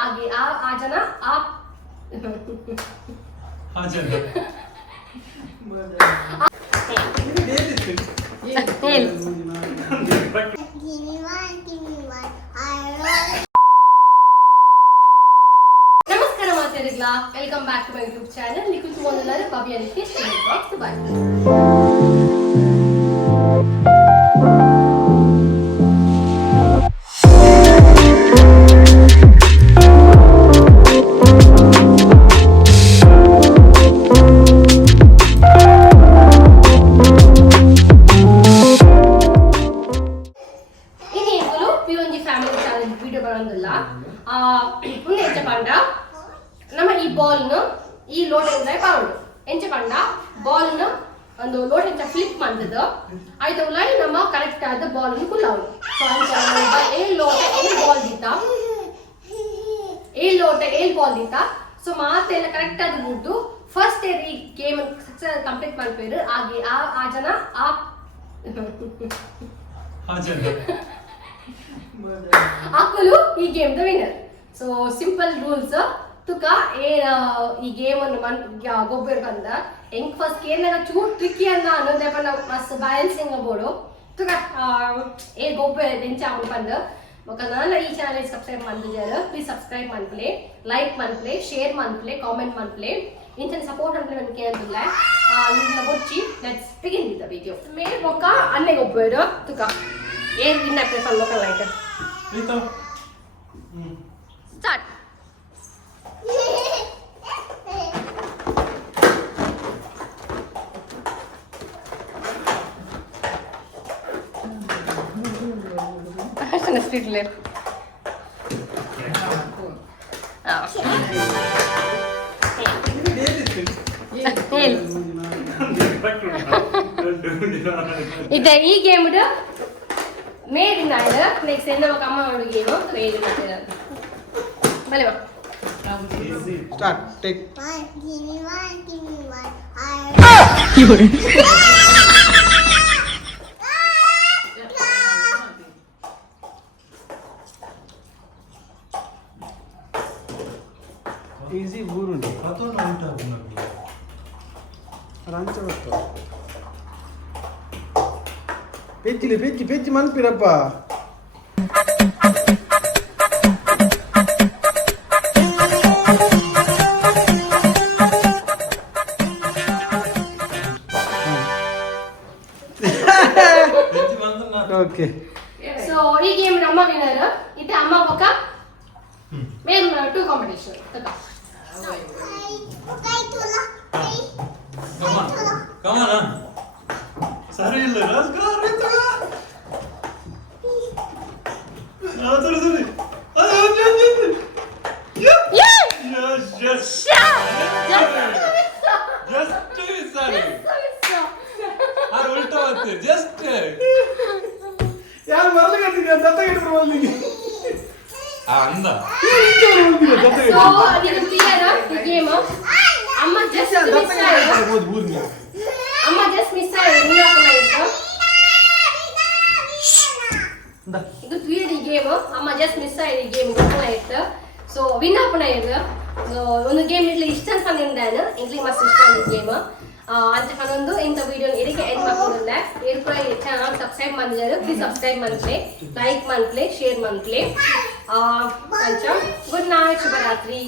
आगे आ जाना आप आ जाना नमस्कार मातेरिगला welcome back to my YouTube channel निकुल मोदलर भव्य रितेश टॉक्स बाय ನಮ್ಮ ಈ ಬಾಲ್ ನ ಈ ಲೋಡ್ ಇಂದ ಪಾವಡು ಎಂಚ ಪಂಡ ಬಾಲ್ ನ ಒಂದು ಲೋಡ್ ಇಂದ ಫ್ಲಿಪ್ ಮಾಡ್ತದ ಆಯ್ತು ಉಲೈ ನಮ್ಮ ಕರೆಕ್ಟ್ ಆದ ಬಾಲ್ ನ ಕುಲ್ಲಾವು ಸೊ ಅಂಚ ಏ ಲೋಟ ಏ ಬಾಲ್ ದಿತಾ ಏ ಬಾಲ್ ದಿತಾ ಸೊ ಮಾತೆಲ್ಲ ಕರೆಕ್ಟ್ ಆದ ಬಿಟ್ಟು ಫಸ್ಟ್ ಇಯರ್ ಈ ಗೇಮ್ ಸಕ್ಸಸ್ ಕಂಪ್ಲೀಟ್ ಮಾಡ್ಬೇಕು ಆಗಿ ಆ ಜನ ಅಕ್ಕಲು ಈ ಗೇಮ್ ದ ವಿನ್ನರ್ ಸೊ ಸಿಂಪಲ್ ರೂಲ್ಸ್ ತುಕ ಈ ಗೇಮ್ ಅನ್ನು ಗೊಬ್ಬರ ಬಂದ ಹೆಂಗ್ ಫಸ್ಟ್ ಏನಾಗ ಚೂರ್ ಟ್ರಿಕ್ಕಿ ಅನ್ನ ಅನ್ನೋದಪ್ಪ ನಾವು ಮಸ್ತ್ ಬ್ಯಾಲೆನ್ಸಿಂಗ್ ಬೋಡು ತುಕ ಗೊಬ್ಬರ ಎಂಚ ಬಂದ ಮಗ ನಾನು ಈ ಚಾನೆಲ್ ಸಬ್ಸ್ಕ್ರೈಬ್ ಮಾಡಿದ್ದಾರೆ ಪ್ಲೀಸ್ ಸಬ್ಸ್ಕ್ರೈಬ್ ಮಾಡ್ಪ್ಲೆ ಲೈಕ್ ಮಾಡ್ಪ್ಲೆ ಶೇರ್ ಮಾಡ್ಪ್ಲೆ ಕಾಮೆಂಟ್ ಮಾಡ್ಪ್ಲೆ ಇಂಥ ಸಪೋರ್ಟ್ ಅಂತ ನನಗೆ ಅಂತಿಲ್ಲ ನಿನ್ನ ಬೊಚ್ಚಿ let's begin with the video ಮೇಲೆ ಬೊಕ್ಕ ಅನ್ನೆ ಗೊಬ್ಬರ ತುಕ ಏನ್ ವಿನ್ ಆಗ್ತದೆ local light start Speed left. ಇದು ಈ ಗೇಮ್ ಮೇರಿನ ನೆಕ್ಸ್ಟ್ ಎಂದ ಅಮ್ಮ ಮಾಡು ಗೇಮ್ ಮೇರಿನ ಬಲೆ ಬಾ ಸ್ಟಾರ್ಟ್ ಟೇಕ್ ಈಸಿ ಬೂರುಂಡಿ ಅದೊಂದು ಔಟ್ ಆಗುನಕ್ಕೆ ರಂಚ ಬರ್ತಾವ ಪೆಜ್ಜಿ ಮನ್ಪಿರಪ್ಪ ಓಕೆ ಸೊ ಈ ಗೇಮ್ ನಮ್ಮ ವಿನ್ನರ್ ಇದೆ ಅಮ್ಮ ಬೊಕ್ಕ ಮೇನ್ ಟು ಕಾಂಪಿಟೇಷನ್ ತಕ Come on. Sorry, let's go. Sorry. Yes. Just sorry. I will talk it. Just. ಯಾರು ಬರ್ಲಿಕ್ಕೆ ದತ್ತ ಇಟ್ರು ಬರ್ಲಿಕ್ಕೆ ಅಂದ ಸೊ ಅದು ಕ್ಲಿಯರ್ ಈ ಗೇಮ್ ಅಮ್ಮ ಜಸ್ಟ್ ಮಿಸ್ ಆಯ್ತು ಅಮ್ಮ ಜಸ್ಟ್ ಮಿಸ್ ಆಯ್ತು ನೀನು ಹಾಕಲಾಯ್ತು ಇದು ಕ್ಲಿಯರ್ ಈ ಗೇಮ್ ಅಮ್ಮ ಜಸ್ಟ್ ಮಿಸ್ ಆಯ್ತು ಈ ಗೇಮ್ ಗೊತ್ತಾಯ್ತು ಸೊ ವಿನ್ ಹಾಪನ ಇದು ಸೊ ಒಂದು ಗೇಮ್ ಇಡ್ಲಿ ಇಷ್ಟ ಅನ್ಕೊಂಡಿದ್ದಾನೆ ಇಡ್ಲಿ ಮಸ್ತ್ ಇಷ್ಟ ಈ ಗೇಮ್ ಅಂತ ಹನ್ನೊಂದು ಇಂಥ ವಿಡಿಯೋ ಇದಕ್ಕೆ ಎಂಡ್ ಮಾಡ್ಕೊಂಡಿದ್ದೆ ಕೂಡ ಚಾನಲ್ ಸಬ್ಸ್ಕ್ರೈಬ್ ಮಾಡಿದ್ದಾರೆ ಪ್ಲೀಸ್ ಸಬ್ಸ್ಕ್ರೈಬ್ ಮಾಡ್ಲಿ ಲೈಕ್ ಮಾಡ್ಲಿ ಶೇರ್ ಮಾಡ್ಲಿ ಅಂಚ ಗುಡ್ ನೈಟ್ ಶುಭರಾತ್ರಿ